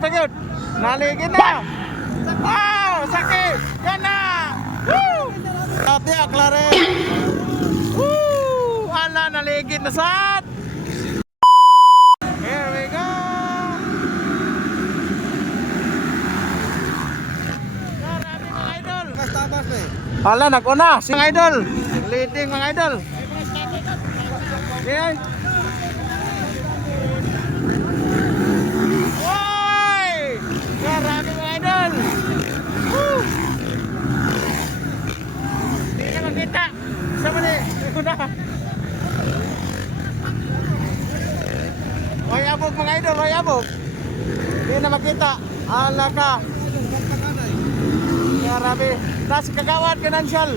pa yun. Naligid na. Wow, sakit. Yan na. Woo! Ate, aklare. Woo! Ala, naligid na sat. Here we go. Marami mga idol. Ala, nag-una. Si mga idol. Leading mga idol. Yan. Woy! Marami mga idol. Woo! Hindi na makita. Sama ni. Una. Way abog mga idol. Way abog. Hindi na makita. Ala ka. Marami. Tas kagawad financial.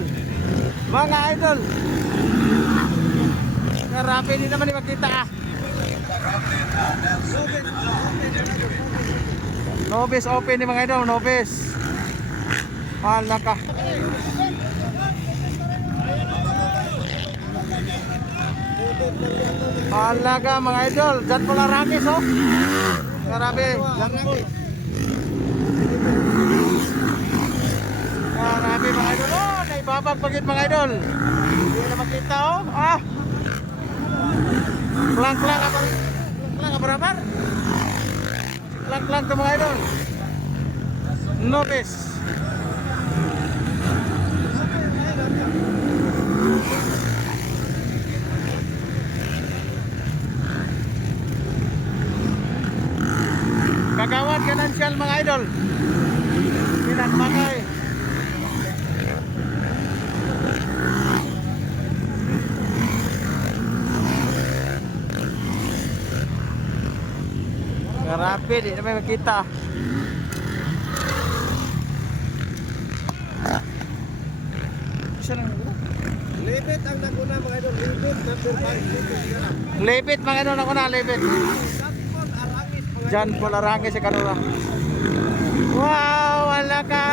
Mga idol. Marami din naman di makita ah. Novice open ni mga idol, novice. Hala ka. Hala ka mga idol, dyan pala rakis oh. Grabe, grabe mga idol. Oh, naibabag pagit mga idol. Hindi na makita oh. Ah. Klang-klang apa? Klang apa? Klang-klang to mga idol. Novice. Kagawad financial mga idol. Pinagmakay. Rapid, di naman makita. Libit ang naguna mga idol, libit number 5. Libit mga idol naguna, libit. Jan Paul Arangis si kanula. Wow, wala ka.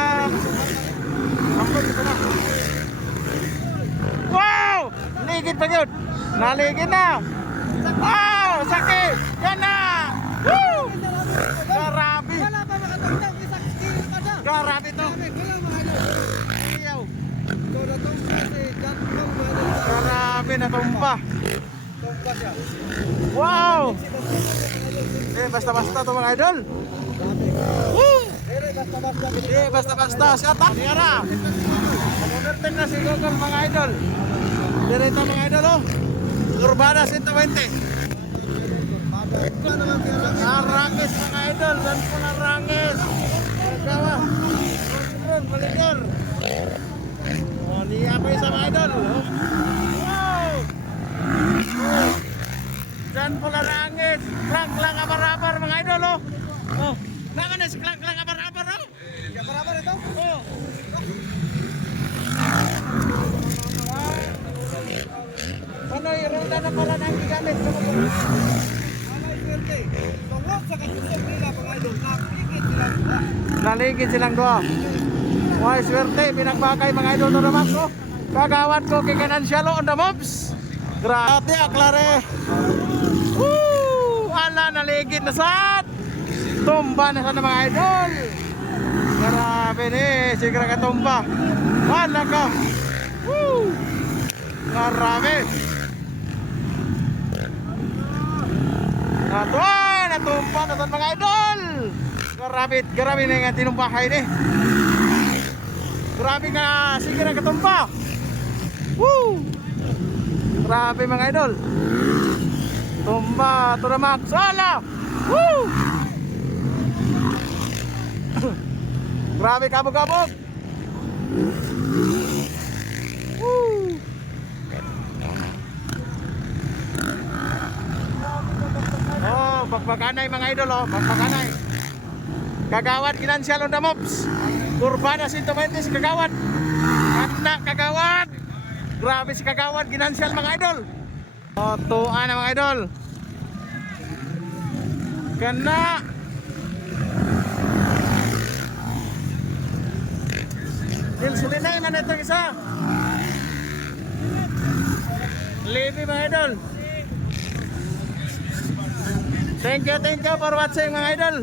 Wow, ligid pa yun. Naligid na. Wow, sakit. Yan na. Woo! Grabe. Wala pa makatagdag, isang kilo pa siya. Grabe to. Wala mga idol. Ayaw. So natumpa si John Paul mga idol. Grabe na tumba. Tumpa siya. Wow. Eh basta-basta to mga idol. Woo! Basta-basta. Eh basta-basta. Siya tak. Niara. Mag-overtake na si Google mga idol. Direto mga idol oh. Urbana 120. Arangis mga idol, dan pun arangis. Jawa. Balikan. Oh, ni apa isa mga idol? Oh. Wow. Dan pun arangis. Klang-klang abar-abar mga idol oh. Oh, naman na si klang-klang abar-abar oh. Abar-abar ito? Oh. Ano yung ruta na pala nang gigamit? Tungkol sa kasusok nila mga idol, nakikit sila. Naligid silang dua. Why swerte, pinagbakay mga idol na naman ko. Kagawad ko kay Financial on the mobs. Grabe, aklare. Woo! Ala, naligid na sat. Tumba na sana mga idol. Grabe ni, sigra ka tumba. Ala ka. Woo! Grabe. Natumpa na mga idol. Grabe na nga tinumpahay ni. Grabe nga, sige na katumpa. Woo! Grabe mga idol. Tumba, ito na maksala. Woo! Grabe kabog-kabog. Woo! Oh, bagbaganay mga idol oh, bagbaganay. Kagawad Financial on the mobs. Urbana 120 si Kagawad. Kana Kagawad. Grabe si Kagawad Financial mga idol. Oh, tuan na mga idol. Kana. Sulinay man ito isa. Libi mga idol. Thank you for watching mga idol.